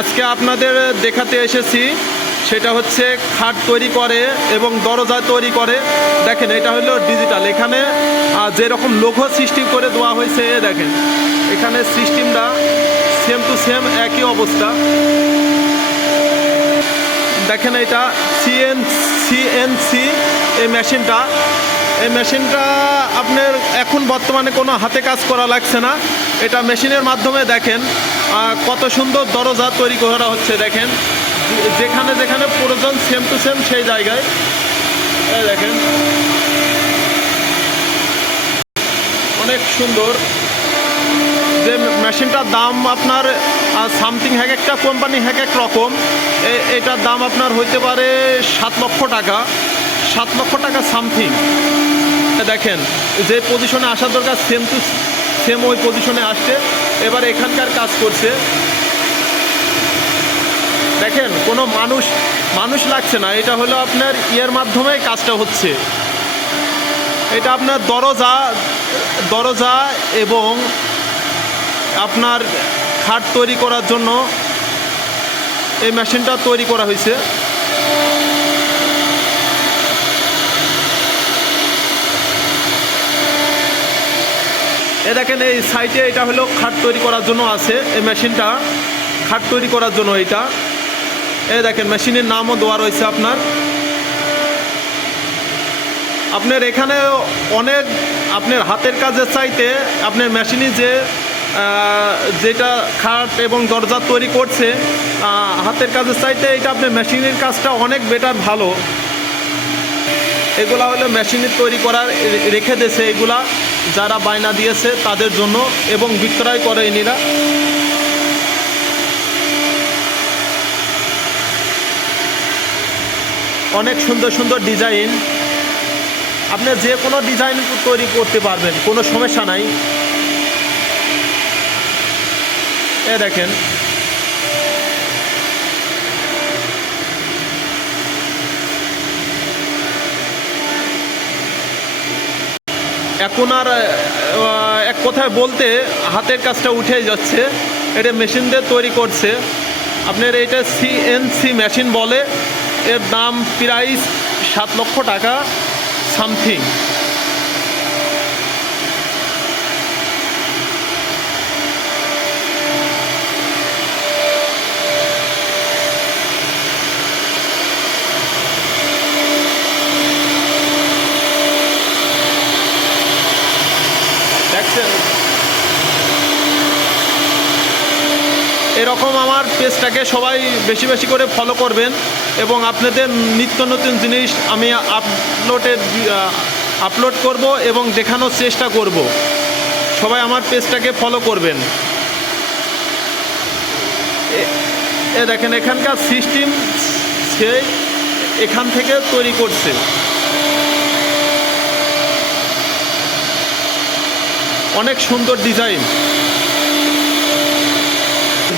আজকে আপনাদের দেখাতে এসেছি, সেটা হচ্ছে খাট তৈরি করে এবং দরজা তৈরি করে। দেখেন, এটা হলো ডিজিটাল এখানে যেরকম লোগো সৃষ্টি করে দেওয়া হয়েছে দেখেন, এখানে সিস্টেমটা সেম টু সেম একই অবস্থা। দেখেন এটা সিএন সিএনসি এই মেশিনটা। এই মেশিনটা আপনার এখন বর্তমানে কোনো হাতে কাজ করা লাগছে না। এটা মেশিনের মাধ্যমে দেখেন কত সুন্দর দরজা তৈরি করা হচ্ছে দেখেন। যেখানে যেখানে প্রয়োজন সেম টু সেম সেই জায়গায়। দেখেন। অনেক সুন্দর। যে মেশিনটার দাম আপনার সামথিং হ্যাক একটা কোম্পানি হ্যাক এক রকম। এটার দাম আপনার হইতে পারে সাত লক্ষ টাকা। সাত লক্ষ টাকা সামথিং দেখেন, যে পজিশনে আসার দরকার সেম টু সেম ওই পজিশনে আসছে। এবার এখানকার কাজ করছে। দেখেন, কোনো মানুষ মানুষ লাগছে না। এটা হলো আপনার ইয়ের মাধ্যমে কাজটা হচ্ছে। এটা আপনার দরজা দরজা এবং আপনার খাট তৈরি করার জন্য এই মেশিনটা তৈরি করা হয়েছে। এ দেখেন, এই সাইটে এটা হলো খাট তৈরি করার জন্য আছে, এই মেশিনটা খাট তৈরি করার জন্য এটা এ দেখেন মেশিনের নামও দেওয়া রয়েছে আপনার। আপনার এখানে অনেক, আপনার হাতের কাজের চাইতে আপনার মেশিনে যে যেটা খাট এবং দরজা তৈরি করছে হাতের কাজের চাইতে এটা আপনার মেশিনের কাজটা অনেক বেটার ভালো। এগুলা হলো মেশিনের তৈরি করার রেখে দিয়েছে এগুলা। যারা বায়না দিয়েছে তাদের জন্য এবং বিক্রয় করে এনিরা অনেক সুন্দর সুন্দর ডিজাইন। আপনি যে কোনো ডিজাইন তৈরি করতে পারবেন, কোনো সমস্যা নাই। এ দেখেন এখন আর এক কথায় বলতে হাতের কাজটা উঠে যাচ্ছে। এটা মেশিন দিয়ে তৈরি করছে। আপনার এটা সিএনসি মেশিন বলে। এর দাম প্রাইস সাত লক্ষ টাকা সামথিং এরকম আমার পেজটাকে সবাই বেশি বেশি করে ফলো করবেন এবং আপনাদের নিত্য নতুন জিনিস আমি আপলোডের আপলোড করব এবং দেখানোর চেষ্টা করব। সবাই আমার পেজটাকে ফলো করবেন। এ- এ দেখেন, এখানকার সিস্টেম সে এখান থেকে তৈরি করছে। অনেক সুন্দর ডিজাইন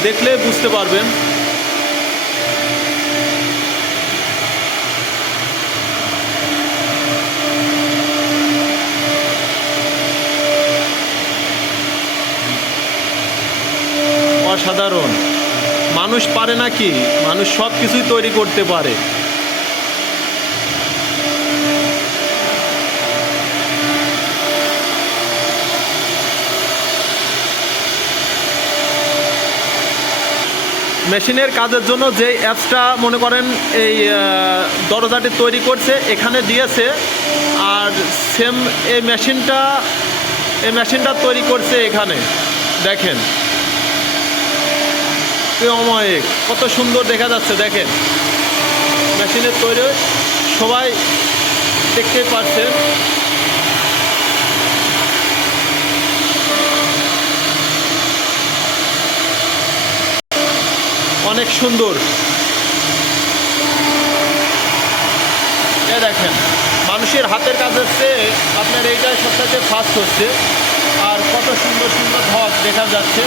দেখলে বুঝতে পারবেন। অসাধারণ। মানুষ পারে নাকি? মানুষ সব কিছুই তৈরি করতে পারে। মেশিনের কাজের জন্য যে অ্যাপসটা মনে করেন এই দরজাটি তৈরি করছে, এখানে দিয়েছে। আর সেম এই মেশিনটা এই মেশিনটা তৈরি করছে এখানে। দেখেন। অমায়িক, কত সুন্দর দেখা যাচ্ছে, দেখেন। মেশিনের তৈরি, সবাই দেখতে পাচ্ছেন। অনেক সুন্দর। দেখেন, মানুষের হাতের কাজ হচ্ছে আপনার এইটাই সবথেকে ফাস্ট হচ্ছে। আর কত সুন্দর সুন্দর ধস দেখা যাচ্ছে।